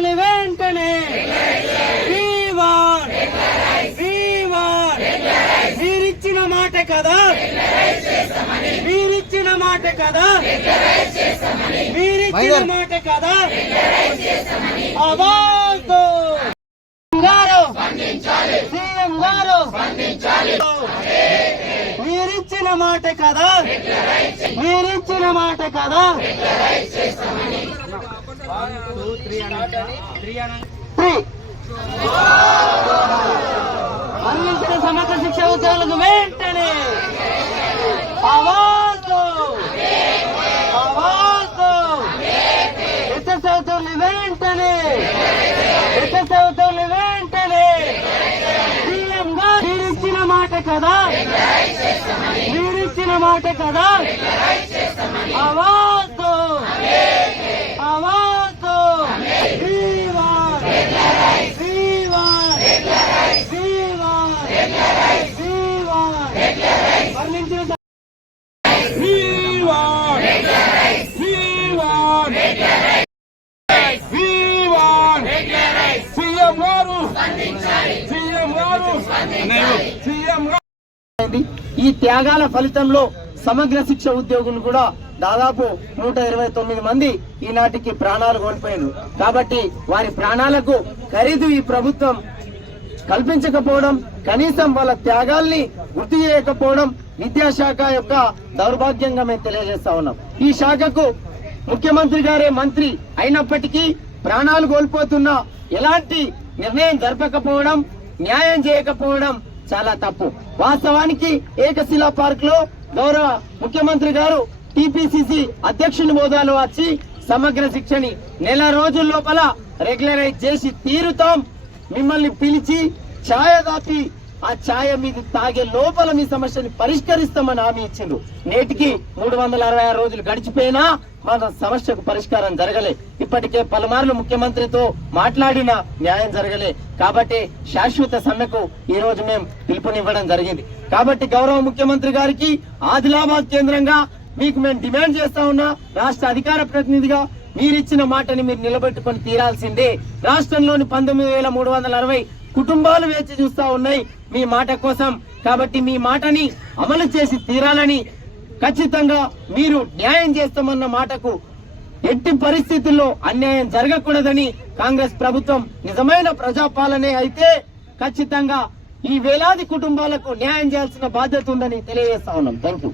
వెంటనే. శ్రీవాన్ మీరిచ్చిన మాట కదా? మీరిచ్చిన మాట కదా? మీరిచ్చిన మాట కదా? గారు. సీఎం గారు. మీరిచ్చిన మాట కదా? మీరిచ్చిన మాట కదా? త్రీ అందించిన సమగ్ర శిక్ష ఉద్యోగులకు వెంటనే అవాజు అవాజు వెంటనే ఎస్ఎస్ ఉద్యోగులు వెంటనే సీఎం గా మీరిచ్చిన మాట కదా? మీరిచ్చిన మాట కదా అవాజు శ్రీవాన్ శ్రీవాన్ శ్రీవాన్ శ్రీవాన్ వర్ణించిన శ్రీవాన్ శ్రీవాన్ శ్రీవాన్ సీఎం గారు సీఎం గారు సీఎం గారు ఈ త్యాగాల ఫలితంలో సమగ్ర శిక్ష ఉద్యోగులు కూడా దాదాపు నూట ఇరవై తొమ్మిది మంది ఈనాటికి ప్రాణాలు కోల్పోయారు కాబట్టి వారి ప్రాణాలకు ఖరీదు ఈ ప్రభుత్వం కల్పించకపోవడం కనీసం వాళ్ళ త్యాగాల్ని గుర్తు చేయకపోవడం విద్యాశాఖ యొక్క దౌర్భాగ్యంగా మేము తెలియజేస్తా ఉన్నాం. ఈ శాఖకు ముఖ్యమంత్రి గారే మంత్రి అయినప్పటికీ ప్రాణాలు కోల్పోతున్న ఎలాంటి నిర్ణయం జరపకపోవడం న్యాయం చేయకపోవడం చాలా తప్పు. వాస్తవానికి ఏకశిలా పార్క్లో గౌరవ ముఖ్యమంత్రి గారు టిపిసిసి అధ్యక్షుని హోదాలో వచ్చి సమగ్ర శిక్షని నెల రోజుల లోపల రెగ్యులరైజ్ చేసి తీరుతాం. మిమ్మల్ని పిలిచి ఛాయ దాపి ఆ ఛాయ మీద తాగే లోపల మీ సమస్యని పరిష్కరిస్తామని హామీ ఇచ్చిండ్రు. నేటికి మూడు వందల అరవై ఆరు రోజులు గడిచిపోయినా మన సమస్యకు పరిష్కారం జరగలే. ఇప్పటికే పలుమార్లు ముఖ్యమంత్రితో మాట్లాడిన న్యాయం జరగలే. కాబట్టి శాశ్వత సమ్మెకు ఈ రోజు మేము పిలుపునివ్వడం జరిగింది. కాబట్టి గౌరవ ముఖ్యమంత్రి గారికి ఆదిలాబాద్ కేంద్రంగా మీకు మేము డిమాండ్ చేస్తా ఉన్నా రాష్ట్ర అధికార ప్రతినిధిగా మీరిచ్చిన మాటని మీరు నిలబెట్టుకొని తీరాల్సిందే. రాష్ట్రంలోని పంతొమ్మిది వేల మూడు వందల అరవై కుటుంబాలు వేచి చూస్తా ఉన్నాయి. మీ మాట కోసం. కాబట్టి మీ మాటని అమలు చేసి తీరాలని ఖచ్చితంగా మీరు న్యాయం చేస్తామన్న మాటకు ఎట్టి పరిస్థితుల్లో అన్యాయం జరగకూడదని కాంగ్రెస్ ప్రభుత్వం నిజమైన ప్రజాపాలనే అయితే ఖచ్చితంగా ఈ వేలాది కుటుంబాలకు న్యాయం చేయాల్సిన బాధ్యత ఉందని తెలియజేస్తా ఉన్నాం. Thank you